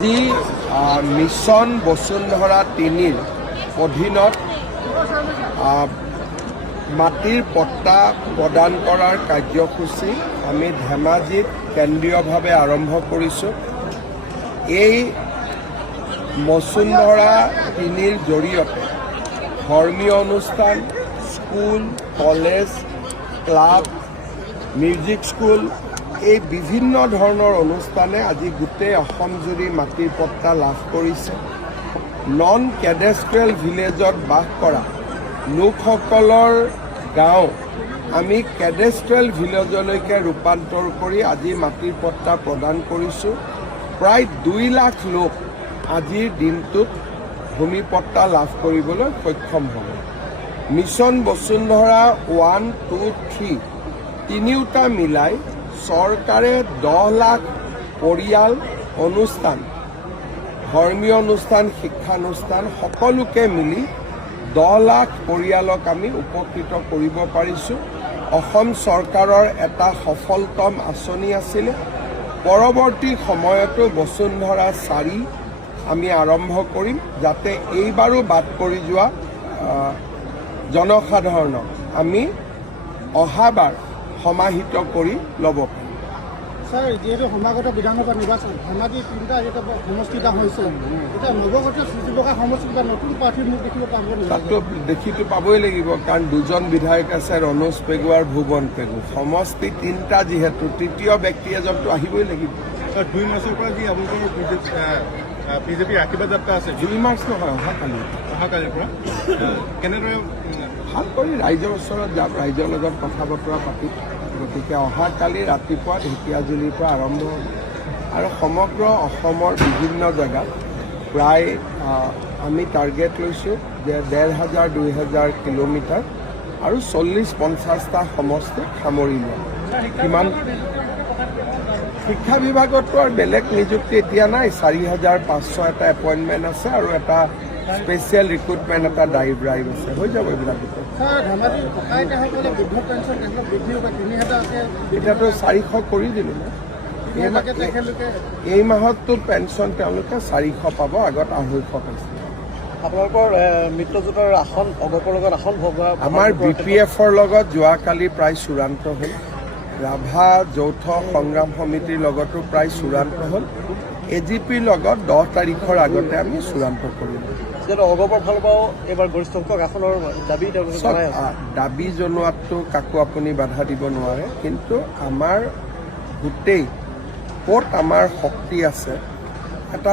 আজি মিছন বসুন্ধৰা ৩ৰ অধীনত মাটিৰ পট্টা প্ৰদান কৰাৰ কাৰ্যসূচী আমি ধেমাজিত কেন্দ্ৰীয়ভাৱে আৰম্ভ কৰিছোঁ। এই বসুন্ধৰা ৩ৰ জৰিয়তে ধৰ্মীয় অনুষ্ঠান, school, college, club, music school, এই বিভিন্ন ধৰণৰ অনুষ্ঠানে আজি গোটেই অসমজুৰি মাটিৰ পট্টা লাভ কৰিছে। নন কেডেষ্ট্ৰিয়েল ভিলেজত বাস কৰা লোকসকলৰ গাঁও আমি কেডেষ্ট্ৰিয়েল ভিলেজলৈকে ৰূপান্তৰ কৰি আজি মাটিৰ পট্টা প্ৰদান কৰিছোঁ। প্ৰায় ২ লাখ লোক আজিৰ দিনটোত ভূমি পট্টা লাভ কৰিবলৈ সক্ষম হ'ব। মিছন বসুন্ধৰা 1, 2, 3 তিনিওটা মিলাই চৰকাৰে 10 লাখ পৰিয়াল, অনুষ্ঠান, ধৰ্মীয় অনুষ্ঠান, শিক্ষানুষ্ঠান সকলোকে মিলি 10 লাখ পৰিয়ালক আমি উপকৃত কৰিব পাৰিছোঁ। অসম চৰকাৰৰ এটা সফলতম আঁচনি আছিলে। পৰৱৰ্তী সময়তো বসুন্ধৰা 4 আমি আৰম্ভ কৰিম, যাতে এইবাৰো বাদ পৰি যোৱা জনসাধাৰণক আমি অহাবাৰ সমাহিত কৰি ল'ব পাৰিম। স্যাৰ, যিহেতু সমাগত বিধানসভা নিৰ্বাচন ধেমাজি 3টা যেটা সমষ্টি হৈছে, এতিয়া নৱগঠিত চুচিবকা সমষ্টিত নতুন প্ৰাৰ্থীৰ মুখ দেখিব পাব নেকি? তাতো দেখিটো পাবই লাগিব, কাৰণ 2জন বিধায়ক আছে, ৰণোজ পেগু আৰু ভুৱন পেগু। সমষ্টি 3টা যিহেতু তৃতীয় ব্যক্তি এজনটো আহিবই লাগিব। 2 মাৰ্চৰ পৰা যি আপোনালোকৰ বিজেপিৰ আশীৰ্বাদ যাত্ৰা আছে, 2 মাৰ্চ নহয়, অহাকালিৰ পৰা কেনেদৰে ভাল কৰি ৰাইজৰ ওচৰত যাম, ৰাইজৰ লগত কথা বতৰা পাতিম। গতিকে অহাকালি ৰাতিপুৱা ঢেকীয়াজুলিৰ পৰা আৰম্ভ হ'ব আৰু সমগ্ৰ অসমৰ বিভিন্ন জেগাত প্ৰায় আমি টাৰ্গেট লৈছোঁ যে 1,500-2,000 কিলোমিটাৰ আৰু 40-50টা সমষ্টি সামৰি লোৱা। কিমান শিক্ষা বিভাগতো আৰু বেলেগ নিযুক্তি এতিয়া নাই। 4,500 এটা এপইণ্টমেণ্ট আছে আৰু এটা স্পেচিয়েল ৰিক্ৰুটমেণ্ট এটা ড্ৰাইভ আছে, হৈ যাব এইবিলাক। এতিয়াতো 400 কৰি দিলোঁ না। এই মাহততো পেঞ্চন তেওঁলোকে 400 পাব, আগত 250 পাইছিল। আপোনালোকৰ মিত্ৰজোঁটৰ আসন অগপৰ লগত আসন ভগোৱা আমাৰ BPF-ৰ লগত যোৱাকালি প্ৰায় চূড়ান্ত হ'ল। ৰাভা যৌথ সংগ্ৰাম সমিতিৰ লগতো প্ৰায় চূড়ান্ত হ'ল। AGPৰ লগত 10 তাৰিখৰ আগতে আমি চূড়ান্ত কৰিলোঁ। অগপৰ ফালৰ পৰাও এইবাৰ গৰিষ্ঠ সংখ্যক আসনৰ দাবী দাবী জনোৱাততো কাকো আপুনি বাধা দিব নোৱাৰে, কিন্তু আমাৰ গোটেই ক'ত আমাৰ শক্তি আছে এটা